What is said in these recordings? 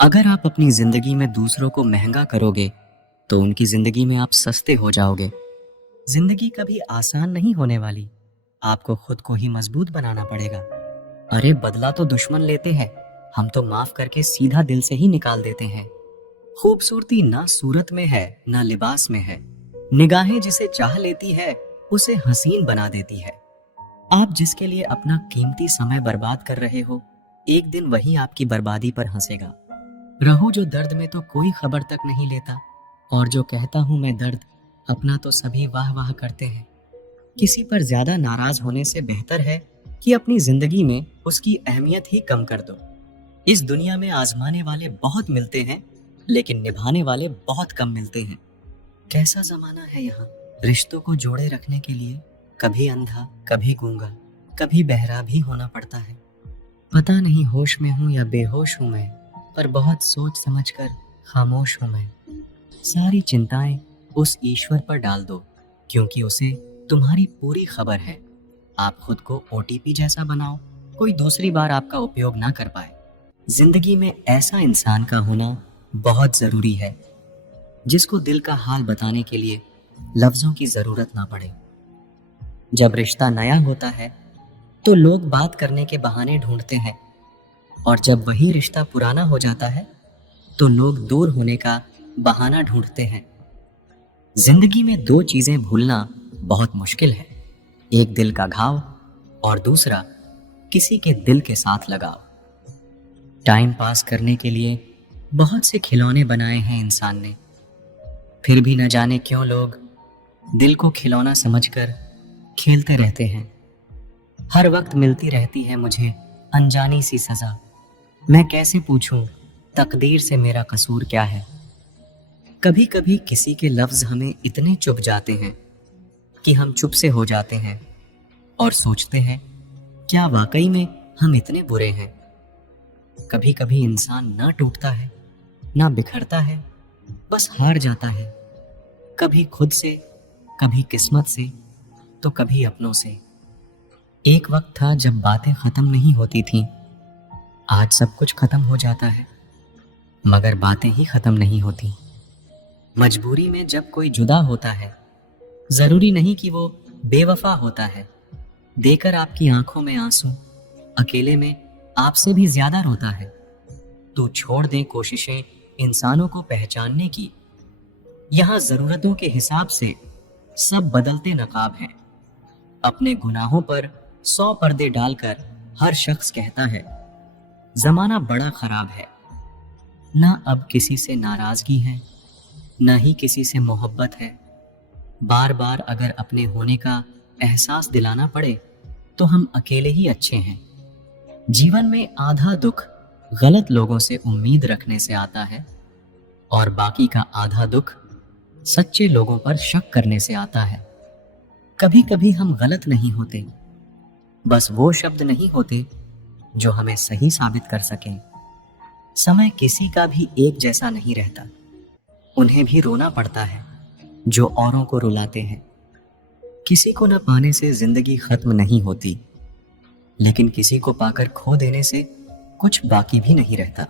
अगर आप अपनी जिंदगी में दूसरों को महंगा करोगे तो उनकी जिंदगी में आप सस्ते हो जाओगे। जिंदगी कभी आसान नहीं होने वाली। आपको खुद को ही मजबूत बनाना पड़ेगा। अरे बदला तो दुश्मन लेते हैं, हम तो माफ करके सीधा दिल से ही निकाल देते हैं। खूबसूरती ना सूरत में है ना लिबास में है। निगाहें जिसे चाह लेती है उसे हसीन बना देती है। आप जिसके लिए अपना कीमती समय बर्बाद कर रहे हो, एक दिन वही आपकी बर्बादी पर हंसेगा। रहूं जो दर्द में तो कोई खबर तक नहीं लेता, और जो कहता हूं मैं दर्द अपना तो सभी वाह वाह करते हैं। किसी पर ज्यादा नाराज होने से बेहतर है कि अपनी जिंदगी में उसकी अहमियत ही कम कर दो। इस दुनिया में आजमाने वाले बहुत मिलते हैं, लेकिन निभाने वाले बहुत कम मिलते हैं। कैसा जमाना है यहाँ, रिश्तों को जोड़े रखने के लिए कभी अंधा कभी गूंगा कभी बहरा भी होना पड़ता है। पता नहीं होश में हूँ या बेहोश हूँ मैं, पर बहुत सोच समझकर खामोश हूँ मैं। सारी चिंताएं उस ईश्वर पर डाल दो, क्योंकि उसे तुम्हारी पूरी खबर है। आप खुद को ओटीपी जैसा बनाओ, कोई दूसरी बार आपका उपयोग ना कर पाए। जिंदगी में ऐसा इंसान का होना बहुत जरूरी है जिसको दिल का हाल बताने के लिए लफ्जों की जरूरत ना पड़े। जब रिश्ता नया होता है तो लोग बात करने के बहाने ढूंढते हैं, और जब वही रिश्ता पुराना हो जाता है तो लोग दूर होने का बहाना ढूंढते हैं। जिंदगी में दो चीजें भूलना बहुत मुश्किल है, एक दिल का घाव और दूसरा किसी के दिल के साथ लगाव। टाइम पास करने के लिए बहुत से खिलौने बनाए हैं इंसान ने, फिर भी न जाने क्यों लोग दिल को खिलौना समझकर खेलते रहते हैं। हर वक्त मिलती रहती है मुझे अनजानी सी सजा, मैं कैसे पूछूं तकदीर से मेरा कसूर क्या है। कभी कभी किसी के लफ्ज हमें इतने चुभ जाते हैं कि हम चुप से हो जाते हैं और सोचते हैं क्या वाकई में हम इतने बुरे हैं। कभी कभी इंसान ना टूटता है ना बिखरता है, बस हार जाता है, कभी खुद से, कभी किस्मत से, तो कभी अपनों से। एक वक्त था जब बातें खत्म नहीं होती थीं, आज सब कुछ खत्म हो जाता है मगर बातें ही खत्म नहीं होती। मजबूरी में जब कोई जुदा होता है, जरूरी नहीं कि वो बेवफा होता है। देकर आपकी आंखों में आंसू अकेले में आपसे भी ज्यादा रोता है। तू छोड़ दे कोशिशें इंसानों को पहचानने की, यहाँ जरूरतों के हिसाब से सब बदलते नकाब हैं। अपने गुनाहों पर 100 पर्दे डालकर हर शख्स कहता है जमाना बड़ा खराब है। ना अब किसी से नाराजगी है, न ही किसी से मोहब्बत है। बार बार अगर अपने होने का एहसास दिलाना पड़े तो हम अकेले ही अच्छे हैं। जीवन में आधा दुख गलत लोगों से उम्मीद रखने से आता है, और बाकी का आधा दुख सच्चे लोगों पर शक करने से आता है। कभी कभी हम गलत नहीं होते, बस वो शब्द नहीं होते जो हमें सही साबित कर सकें। समय किसी का भी एक जैसा नहीं रहता, उन्हें भी रोना पड़ता है जो औरों को रुलाते हैं। किसी को न पाने से जिंदगी खत्म नहीं होती, लेकिन किसी को पाकर खो देने से कुछ बाकी भी नहीं रहता।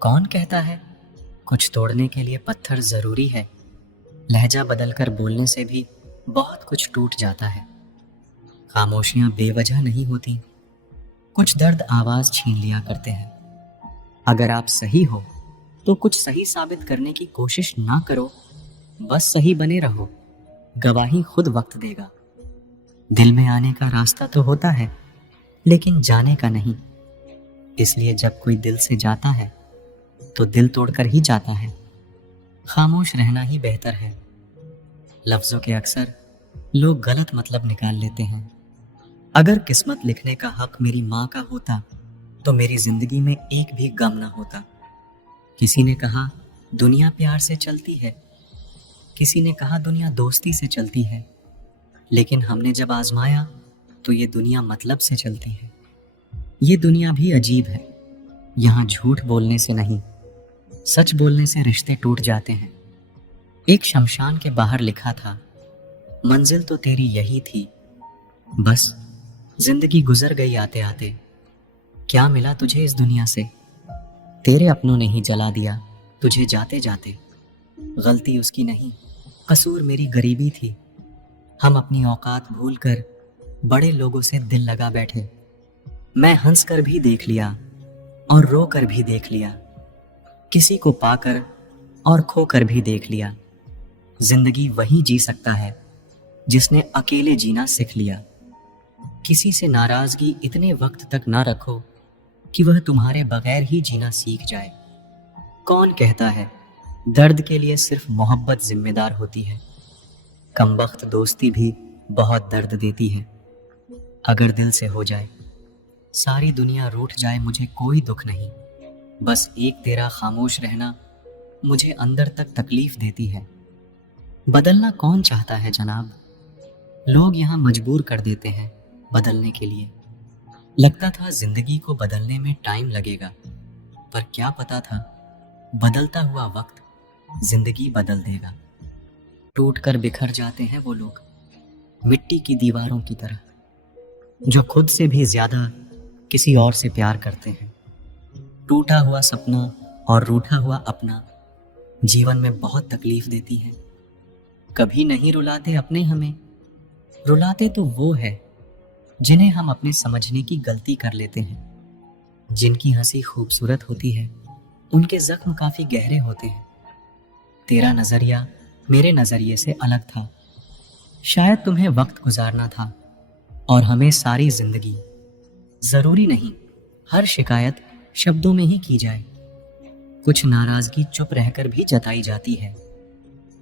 कौन कहता है कुछ तोड़ने के लिए पत्थर जरूरी है, लहजा बदलकर बोलने से भी बहुत कुछ टूट जाता है। खामोशियां बेवजह नहीं होती, कुछ दर्द आवाज छीन लिया करते हैं। अगर आप सही हो तो कुछ सही साबित करने की कोशिश ना करो, बस सही बने रहो, गवाही खुद वक्त देगा। दिल में आने का रास्ता तो होता है, लेकिन जाने का नहीं। इसलिए जब कोई दिल से जाता है तो दिल तोड़कर ही जाता है। खामोश रहना ही बेहतर है। लफ्जों के अक्सर लोग गलत मतलब निकाल लेते हैं। अगर किस्मत लिखने का हक मेरी माँ का होता तो मेरी जिंदगी में एक भी गम ना होता। किसी ने कहा दुनिया प्यार से चलती है, किसी ने कहा दुनिया दोस्ती से चलती है, लेकिन हमने जब आजमाया तो ये दुनिया मतलब से चलती है। ये दुनिया भी अजीब है, यहाँ झूठ बोलने से नहीं, सच बोलने से रिश्ते टूट जाते हैं। एक शमशान के बाहर लिखा था मंजिल तो तेरी यही थी, बस जिंदगी गुजर गई आते आते। क्या मिला तुझे इस दुनिया से? तेरे अपनों ने ही जला दिया तुझे जाते जाते। गलती उसकी नहीं, कसूर मेरी गरीबी थी। हम अपनी औकात भूलकर बड़े लोगों से दिल लगा बैठे। मैं हंस कर भी देख लिया और रो कर भी देख लिया, किसी को पाकर और खोकर भी देख लिया। जिंदगी वही जी सकता है जिसने अकेले जीना सीख लिया। किसी से नाराजगी इतने वक्त तक ना रखो कि वह तुम्हारे बगैर ही जीना सीख जाए। कौन कहता है दर्द के लिए सिर्फ मोहब्बत जिम्मेदार होती है? कमबख्त दोस्ती भी बहुत दर्द देती है। अगर दिल से हो जाए, सारी दुनिया रूठ जाए, मुझे कोई दुख नहीं। बस एक तेरा खामोश रहना मुझे अंदर तक तकलीफ देती है। बदलना कौन चाहता है जनाब? लोग यहाँ मजबूर कर देते हैं बदलने के लिए। लगता था जिंदगी को बदलने में टाइम लगेगा, पर क्या पता था बदलता हुआ वक्त जिंदगी बदल देगा। टूट कर बिखर जाते हैं वो लोग, मिट्टी की दीवारों की तरह, जो खुद से भी ज्यादा किसी और से प्यार करते हैं। टूटा हुआ सपना और रूठा हुआ अपना जीवन में बहुत तकलीफ देती है। कभी नहीं रुलाते अपने हमें, रुलाते तो वो है जिन्हें हम अपने समझने की गलती कर लेते हैं। जिनकी हंसी खूबसूरत होती है, उनके जख्म काफी गहरे होते हैं। तेरा नजरिया मेरे नजरिए से अलग था। शायद तुम्हें वक्त गुजारना था और हमें सारी जिंदगी। जरूरी नहीं हर शिकायत शब्दों में ही की जाए। कुछ नाराजगी चुप रहकर भी जताई जाती है।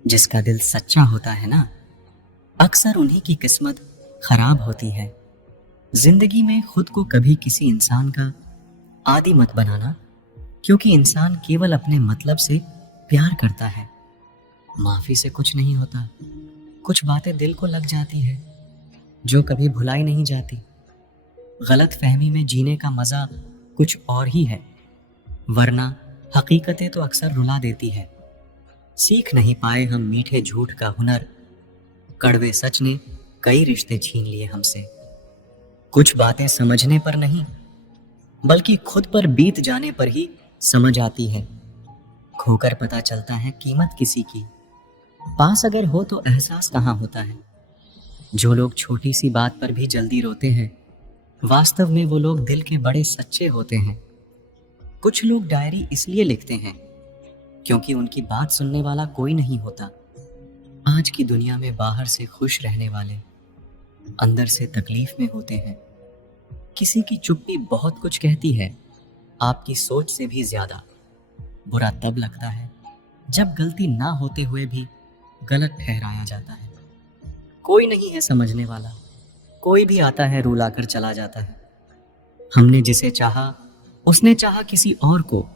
जिसका दिल सच्चा होता है ना, अक्सर उन्हीं की किस्मत खराब होती है। जिंदगी में खुद को कभी किसी इंसान का आदी मत बनाना, क्योंकि इंसान केवल अपने मतलब से प्यार करता है। माफी से कुछ नहीं होता, कुछ बातें दिल को लग जाती है जो कभी भुलाई नहीं जाती। गलत फहमी में जीने का मजा कुछ और ही है, वरना हकीकतें तो अक्सर रुला देती है। सीख नहीं पाए हम मीठे झूठ का हुनर, कड़वे सच ने कई रिश्ते छीन लिए हमसे। कुछ बातें समझने पर नहीं, बल्कि खुद पर बीत जाने पर ही समझ आती है। खोकर पता चलता है कीमत किसी की, पास अगर हो तो एहसास कहाँ होता है। जो लोग छोटी सी बात पर भी जल्दी रोते हैं, वास्तव में वो लोग दिल के बड़े सच्चे होते हैं। कुछ लोग डायरी इसलिए लिखते हैं क्योंकि उनकी बात सुनने वाला कोई नहीं होता। आज की दुनिया में बाहर से खुश रहने वाले अंदर से तकलीफ में होते हैं। किसी की चुप्पी बहुत कुछ कहती है, आपकी सोच से भी ज्यादा। बुरा तब लगता है जब गलती ना होते हुए भी गलत ठहराया जाता है। कोई नहीं है समझने वाला, कोई भी आता है रुला कर चला जाता है। हमने जिसे चाहा उसने चाहा किसी और को।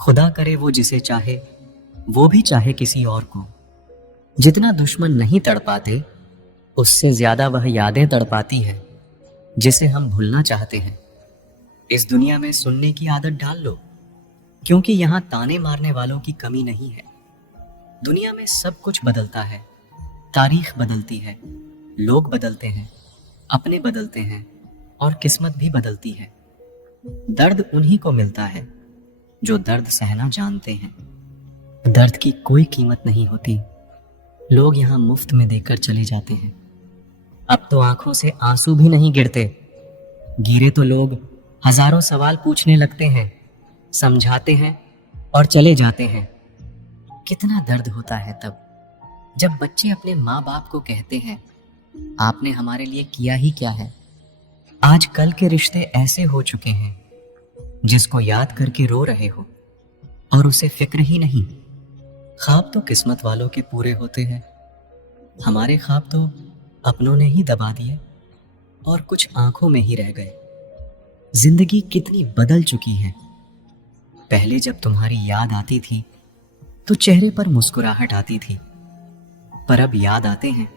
खुदा करे वो जिसे चाहे वो भी चाहे किसी और को। जितना दुश्मन नहीं तड़पाते, उससे ज्यादा वह यादें तड़पाती है जिसे हम भूलना चाहते हैं। इस दुनिया में सुनने की आदत डाल लो, क्योंकि यहाँ ताने मारने वालों की कमी नहीं है। दुनिया में सब कुछ बदलता है, तारीख बदलती है, लोग बदलते हैं, अपने बदलते हैं और किस्मत भी बदलती है। दर्द उन्हीं को मिलता है जो दर्द सहना जानते हैं। दर्द की कोई कीमत नहीं होती, लोग यहाँ मुफ्त में देकर चले जाते हैं। अब तो आंखों से आंसू भी नहीं गिरते, गिरे तो लोग हजारों सवाल पूछने लगते हैं, समझाते हैं और चले जाते हैं। कितना दर्द होता है तब जब बच्चे अपने माँ बाप को कहते हैं, आपने हमारे लिए किया ही क्या है। आज कल के रिश्ते ऐसे हो चुके हैं, जिसको याद करके रो रहे हो और उसे फिक्र ही नहीं। ख्वाब तो किस्मत वालों के पूरे होते हैं, हमारे ख्वाब तो अपनों ने ही दबा दिए और कुछ आंखों में ही रह गए। जिंदगी कितनी बदल चुकी है। पहले जब तुम्हारी याद आती थी तो चेहरे पर मुस्कुराहट आती थी, पर अब याद आते हैं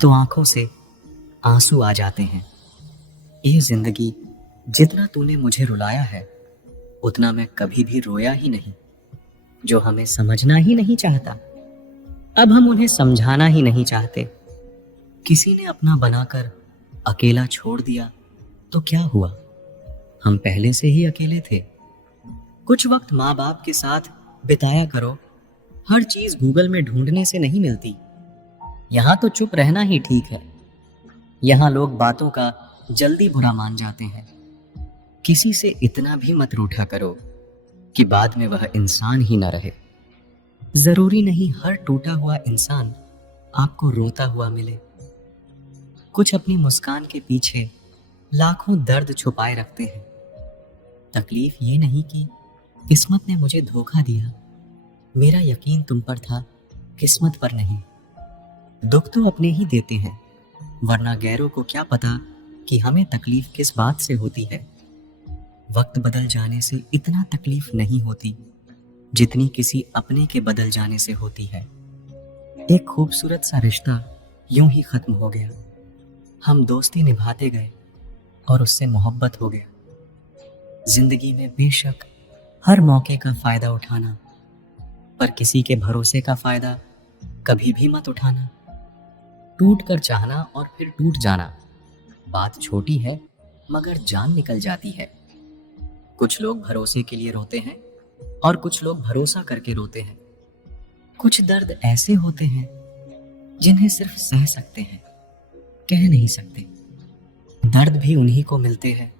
तो आंखों से आंसू आ जाते हैं। ये जिंदगी जितना तूने मुझे रुलाया है, उतना मैं कभी भी रोया ही नहीं। जो हमें समझना ही नहीं चाहता, अब हम उन्हें समझाना ही नहीं चाहते। किसी ने अपना बनाकर अकेला छोड़ दिया तो क्या हुआ, हम पहले से ही अकेले थे। कुछ वक्त माँ बाप के साथ बिताया करो। हर चीज गूगल में ढूंढने से नहीं मिलती। यहाँ तो चुप रहना ही ठीक है। यहाँ लोग बातों का जल्दी बुरा मान जाते हैं। किसी से इतना भी मत रूठा करो कि बाद में वह इंसान ही न रहे। जरूरी नहीं हर टूटा हुआ इंसान आपको रोता हुआ मिले। कुछ अपनी मुस्कान के पीछे लाखों दर्द छुपाए रखते हैं। तकलीफ ये नहीं कि किस्मत ने मुझे धोखा दिया, मेरा यकीन तुम पर था, किस्मत पर नहीं। दुख तो अपने ही देते हैं, वरना गैरों को क्या पता कि हमें तकलीफ किस बात से होती है। वक्त बदल जाने से इतना तकलीफ नहीं होती जितनी किसी अपने के बदल जाने से होती है। एक खूबसूरत सा रिश्ता यूं ही खत्म हो गया। हम दोस्ती निभाते गए और उससे मोहब्बत हो गया। जिंदगी में बेशक हर मौके का फायदा उठाना, पर किसी के भरोसे का फायदा कभी भी मत उठाना। टूट कर चाहना और फिर टूट जाना, बात छोटी है मगर जान निकल जाती है। कुछ लोग भरोसे के लिए रोते हैं और कुछ लोग भरोसा करके रोते हैं। कुछ दर्द ऐसे होते हैं जिन्हें सिर्फ सह सकते हैं, कह नहीं सकते। दर्द भी उन्हीं को मिलते हैं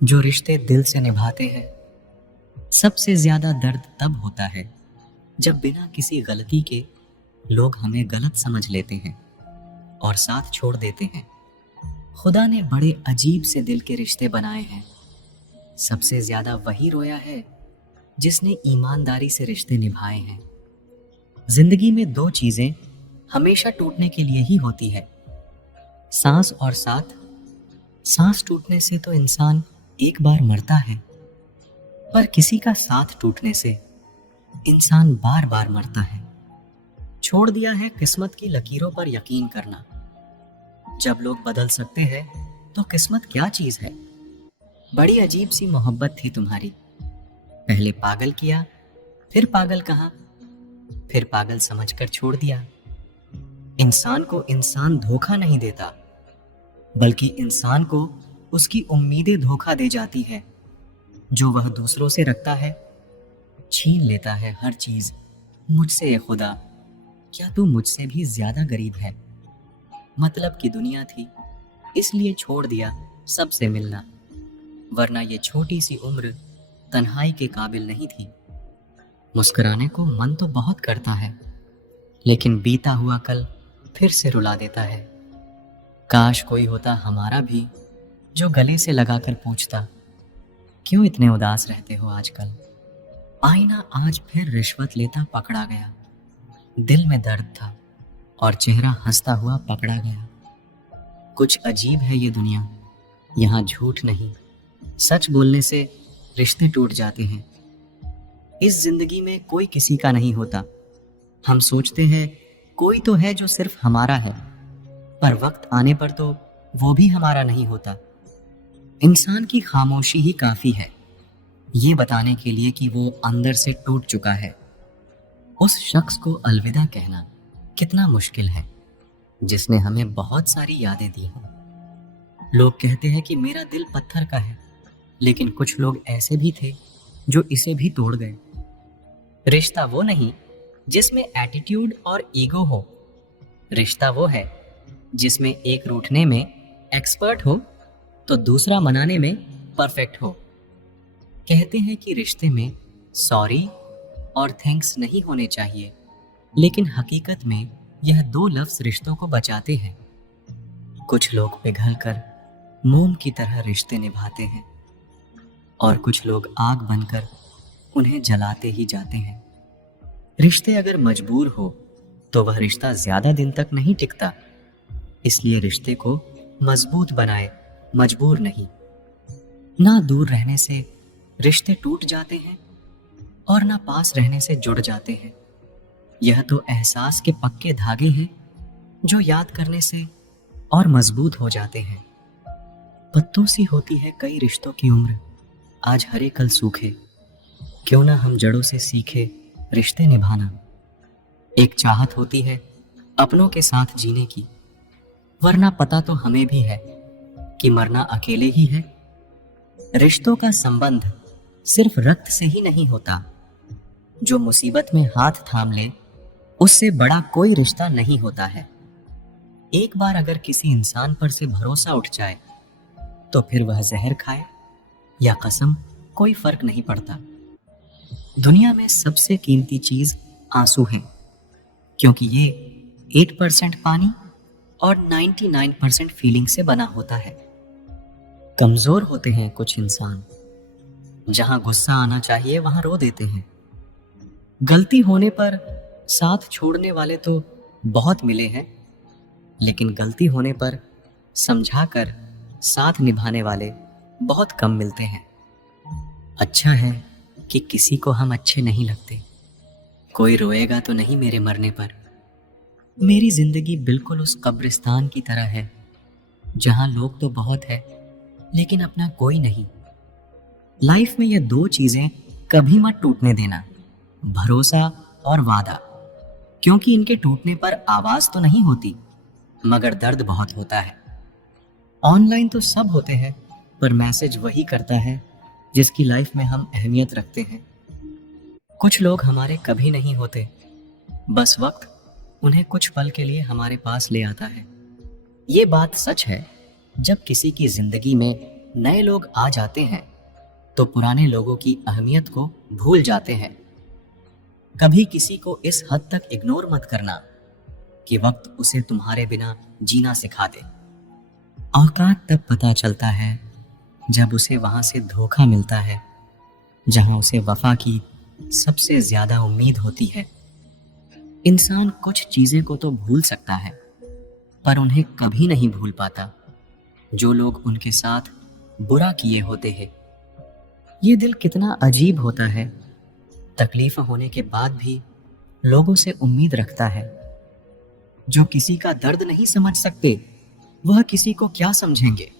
जो रिश्ते दिल से निभाते हैं। सबसे ज्यादा दर्द तब होता है जब बिना किसी गलती के लोग हमें गलत समझ लेते हैं और साथ छोड़ देते हैं। खुदा ने बड़े अजीब से दिल के रिश्ते बनाए हैं। सबसे ज्यादा वही रोया है जिसने ईमानदारी से रिश्ते निभाए हैं। जिंदगी में दो चीजें हमेशा टूटने के लिए ही होती है, सांस और साथ। सांस टूटने से तो इंसान एक बार मरता है, पर किसी का साथ टूटने से इंसान बार बार मरता है। छोड़ दिया है किस्मत की लकीरों पर यकीन करना। जब लोग बदल सकते हैं तो किस्मत क्या चीज है। बड़ी अजीब सी मोहब्बत थी तुम्हारी। पहले पागल किया, फिर पागल कहा, फिर पागल समझकर छोड़ दिया। इंसान को इंसान धोखा नहीं देता, बल्कि इंसान को उसकी उम्मीदें धोखा दे जाती है। जो वह दूसरों से रखता है, छीन लेता है हर चीज मुझसे। ये खुदा, क्या तू मुझसे भी ज्यादा गरीब है। मतलब की दुनिया थी, इसलिए छोड़ दिया सबसे मिलना, वरना ये छोटी सी उम्र तन्हाई के काबिल नहीं थी। मुस्कुराने को मन तो बहुत करता है, लेकिन बीता हुआ कल फिर से रुला देता है। काश कोई होता हमारा भी जो गले से लगाकर पूछता, क्यों इतने उदास रहते हो आजकल। आईना आज फिर रिश्वत लेता पकड़ा गया। दिल में दर्द था और चेहरा हंसता हुआ पकड़ा गया। कुछ अजीब है ये दुनिया, यहाँ झूठ नहीं, सच बोलने से रिश्ते टूट जाते हैं। इस जिंदगी में कोई किसी का नहीं होता। हम सोचते हैं कोई तो है जो सिर्फ हमारा है, पर वक्त आने पर तो वो भी हमारा नहीं होता। इंसान की खामोशी ही काफी है ये बताने के लिए कि वो अंदर से टूट चुका है। उस शख्स को अलविदा कहना कितना मुश्किल है जिसने हमें बहुत सारी यादें दी हों। लोग कहते हैं कि मेरा दिल पत्थर का है, लेकिन कुछ लोग ऐसे भी थे जो इसे भी तोड़ गए। रिश्ता वो नहीं जिसमें एटीट्यूड और ईगो हो। रिश्ता वो है जिसमें एक रूठने में एक्सपर्ट हो तो दूसरा मनाने में परफेक्ट हो। कहते हैं कि रिश्ते में सॉरी और थैंक्स नहीं होने चाहिए, लेकिन हकीकत में यह दो लफ्ज रिश्तों को बचाते हैं। कुछ लोग पिघलकर मोम की तरह रिश्ते निभाते हैं और कुछ लोग आग बनकर उन्हें जलाते ही जाते हैं। रिश्ते अगर मजबूर हो तो वह रिश्ता ज्यादा दिन तक नहीं टिकता। इसलिए रिश्ते को मजबूत बनाए, मजबूर नहीं। ना दूर रहने से रिश्ते टूट जाते हैं और ना पास रहने से जुड़ जाते हैं। यह तो एहसास के पक्के धागे हैं जो याद करने से और मजबूत हो जाते हैं। पत्तों सी होती है कई रिश्तों की उम्र, आज हरे कल सूखे। क्यों ना हम जड़ों से सीखे रिश्ते निभाना। एक चाहत होती है अपनों के साथ जीने की, वरना पता तो हमें भी है कि मरना अकेले ही है। रिश्तों का संबंध सिर्फ रक्त से ही नहीं होता। जो मुसीबत में हाथ थाम ले, उससे बड़ा कोई रिश्ता नहीं होता है। एक बार अगर किसी इंसान पर से भरोसा उठ जाए, तो फिर वह जहर खाए या कसम, कोई फर्क नहीं पड़ता। दुनिया में सबसे कीमती चीज आंसू है, क्योंकि ये 8% पानी और 99% फीलिंग से बना होता है। कमजोर होते हैं कुछ इंसान, जहां गुस्सा आना चाहिए वहां रो देते हैं। गलती होने पर साथ छोड़ने वाले तो बहुत मिले हैं, लेकिन गलती होने पर समझाकर साथ निभाने वाले बहुत कम मिलते हैं। अच्छा है कि किसी को हम अच्छे नहीं लगते। कोई रोएगा तो नहीं मेरे मरने पर। मेरी जिंदगी बिल्कुल उस कब्रिस्तान की तरह है, जहां लोग तो बहुत है लेकिन अपना कोई नहीं। लाइफ में ये दो चीजें कभी मत टूटने देना, भरोसा और वादा, क्योंकि इनके टूटने पर आवाज तो नहीं होती, मगर दर्द बहुत होता है। ऑनलाइन तो सब होते हैं, पर मैसेज वही करता है जिसकी लाइफ में हम अहमियत रखते हैं। कुछ लोग हमारे कभी नहीं होते, बस वक्त उन्हें कुछ पल के लिए हमारे पास ले आता है। ये बात सच है, जब किसी की जिंदगी में नए लोग आ जाते हैं तो पुराने लोगों की अहमियत को भूल जाते हैं। कभी किसी को इस हद तक इग्नोर मत करना कि वक्त उसे तुम्हारे बिना जीना सिखा दे। औकात तब पता चलता है जब उसे वहां से धोखा मिलता है, जहां उसे वफा की सबसे ज्यादा उम्मीद होती है। इंसान कुछ चीजें को तो भूल सकता है, पर उन्हें कभी नहीं भूल पाता जो लोग उनके साथ बुरा किए होते हैं। ये दिल कितना अजीब होता है, तकलीफ होने के बाद भी लोगों से उम्मीद रखता है। जो किसी का दर्द नहीं समझ सकते, वह किसी को क्या समझेंगे।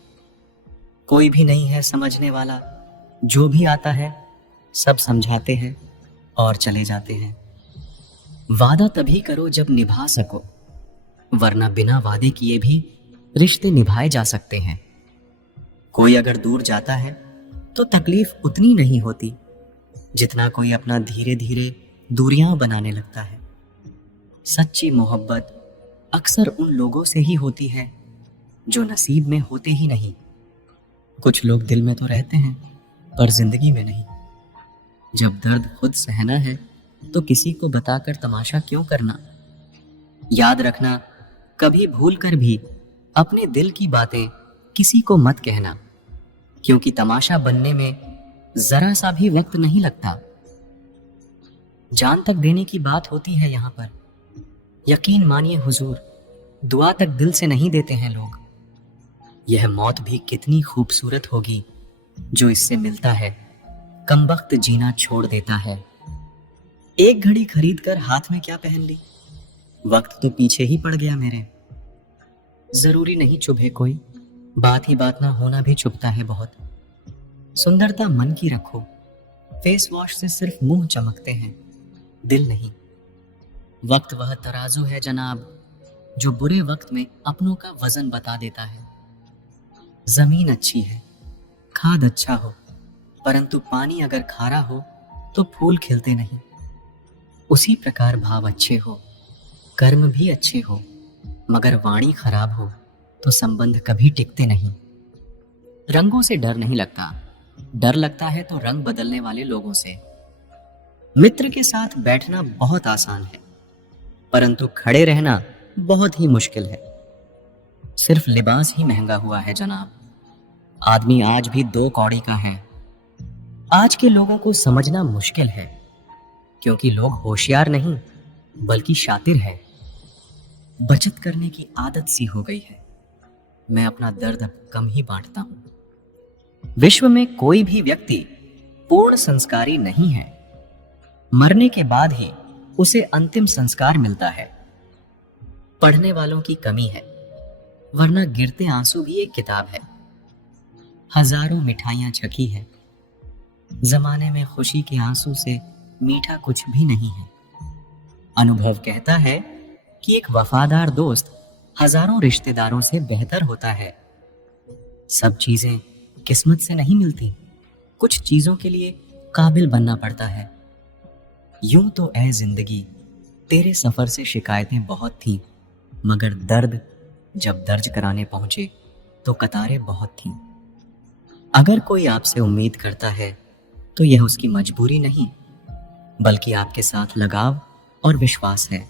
कोई भी नहीं है समझने वाला, जो भी आता है सब समझाते हैं और चले जाते हैं। वादा तभी करो जब निभा सको, वरना बिना वादे किए भी रिश्ते निभाए जा सकते हैं। कोई अगर दूर जाता है तो तकलीफ उतनी नहीं होती जितना कोई अपना धीरे धीरे दूरियां बनाने लगता है। सच्ची मोहब्बत अक्सर उन लोगों से ही होती है जो नसीब में होते ही नहीं। कुछ लोग दिल में तो रहते हैं, पर जिंदगी में नहीं। जब दर्द खुद सहना है तो किसी को बताकर तमाशा क्यों करना। याद रखना, कभी भूल कर भी अपने दिल की बातें किसी को मत कहना, क्योंकि तमाशा बनने में जरा सा भी वक्त नहीं लगता। जान तक देने की बात होती है यहाँ पर। यकीन मानिए हुजूर, दुआ तक दिल से नहीं देते हैं लोग। यह मौत भी कितनी खूबसूरत होगी जो इससे मिलता है, कमबख्त जीना छोड़ देता है। एक घड़ी खरीद कर हाथ में क्या पहन ली, वक्त तो पीछे ही पड़ गया मेरे। जरूरी नहीं चुभे कोई, बात ही बात ना होना भी चुभता है बहुत। सुंदरता मन की रखो, फेस वॉश से सिर्फ मुंह चमकते हैं, दिल नहीं। वक्त वह तराजू है जनाब, जो बुरे वक्त में अपनों का वजन बता देता है। जमीन अच्छी है, खाद अच्छा हो, परंतु पानी अगर खारा हो तो फूल खिलते नहीं। उसी प्रकार भाव अच्छे हो, कर्म भी अच्छे हो, मगर वाणी खराब हो तो संबंध कभी टिकते नहीं। रंगों से डर नहीं लगता, डर लगता है तो रंग बदलने वाले लोगों से। मित्र के साथ बैठना बहुत आसान है, परंतु खड़े रहना बहुत ही मुश्किल है। सिर्फ लिबास ही महंगा हुआ है जनाब, आदमी आज भी 2 कौड़ी का है। आज के लोगों को समझना मुश्किल है, क्योंकि लोग होशियार नहीं बल्कि शातिर है। बचत करने की आदत सी हो गई है। मैं अपना दर्द अब कम ही बांटता हूं। विश्व में कोई भी व्यक्ति पूर्ण संस्कारी नहीं है। मरने के बाद ही उसे अंतिम संस्कार मिलता है। पढ़ने वालों की कमी है, वरना गिरते आंसू भी एक किताब है। हजारों मिठाइयां छकी है, जमाने में खुशी के आंसू से मीठा कुछ भी नहीं है। अनुभव कहता है कि एक वफादार दोस्त हजारों रिश्तेदारों से बेहतर होता है। सब चीजें किस्मत से नहीं मिलती, कुछ चीजों के लिए काबिल बनना पड़ता है। यूं तो ऐ जिंदगी तेरे सफर से शिकायतें बहुत थीं, मगर दर्द जब दर्ज कराने पहुंचे तो कतारें बहुत थीं। अगर कोई आपसे उम्मीद करता है तो यह उसकी मजबूरी नहीं, बल्कि आपके साथ लगाव और विश्वास है।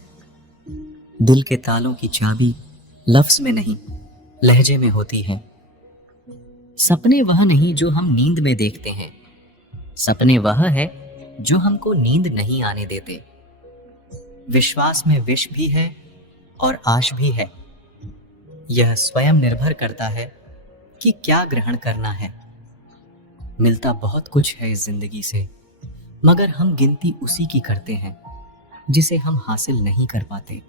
दिल के तालों की चाबी लफ्ज में नहीं, लहजे में होती है। सपने वह नहीं जो हम नींद में देखते हैं, सपने वह है जो हमको नींद नहीं आने देते। विश्वास में विष भी है और आश भी है। यह स्वयं निर्भर करता है कि क्या ग्रहण करना है। मिलता बहुत कुछ है इस जिंदगी से, मगर हम गिनती उसी की करते हैं जिसे हम हासिल नहीं कर पाते।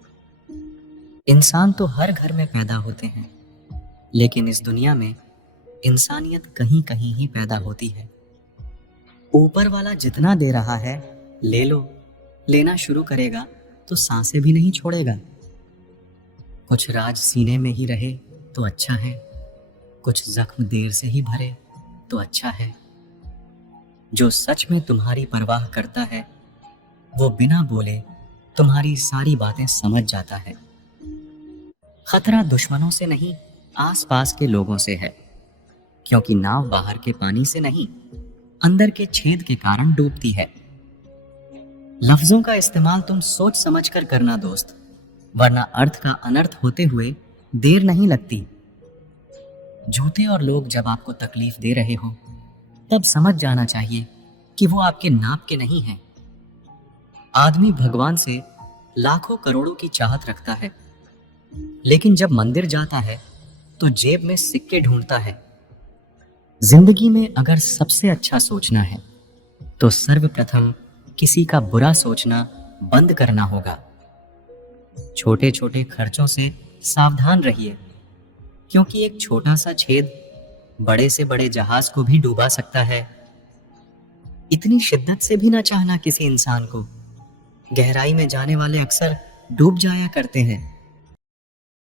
इंसान तो हर घर में पैदा होते हैं, लेकिन इस दुनिया में इंसानियत कहीं कहीं ही पैदा होती है। ऊपर वाला जितना दे रहा है ले लो, लेना शुरू करेगा तो सांसें भी नहीं छोड़ेगा। कुछ राज सीने में ही रहे तो अच्छा है, कुछ जख्म देर से ही भरे तो अच्छा है। जो सच में तुम्हारी परवाह करता है वो बिना बोले तुम्हारी सारी बातें समझ जाता है। खतरा दुश्मनों से नहीं, आसपास के लोगों से है, क्योंकि नाव बाहर के पानी से नहीं, अंदर के छेद के कारण डूबती है। लफ्जों का इस्तेमाल तुम सोच समझ कर करना दोस्त, वरना अर्थ का अनर्थ होते हुए देर नहीं लगती। झूठे और लोग जब आपको तकलीफ दे रहे हो तब समझ जाना चाहिए कि वो आपके नाप के नहीं हैं। आदमी भगवान से लाखों करोड़ों की चाहत रखता है, लेकिन जब मंदिर जाता है तो जेब में सिक्के ढूंढता है। जिंदगी में अगर सबसे अच्छा सोचना है तो सर्वप्रथम किसी का बुरा सोचना बंद करना होगा। छोटे छोटे खर्चों से सावधान रहिए, क्योंकि एक छोटा सा छेद बड़े से बड़े जहाज को भी डूबा सकता है। इतनी शिद्दत से भी ना चाहना किसी इंसान को। गहराई में जाने वाले अक्सर डूब जाया करते हैं।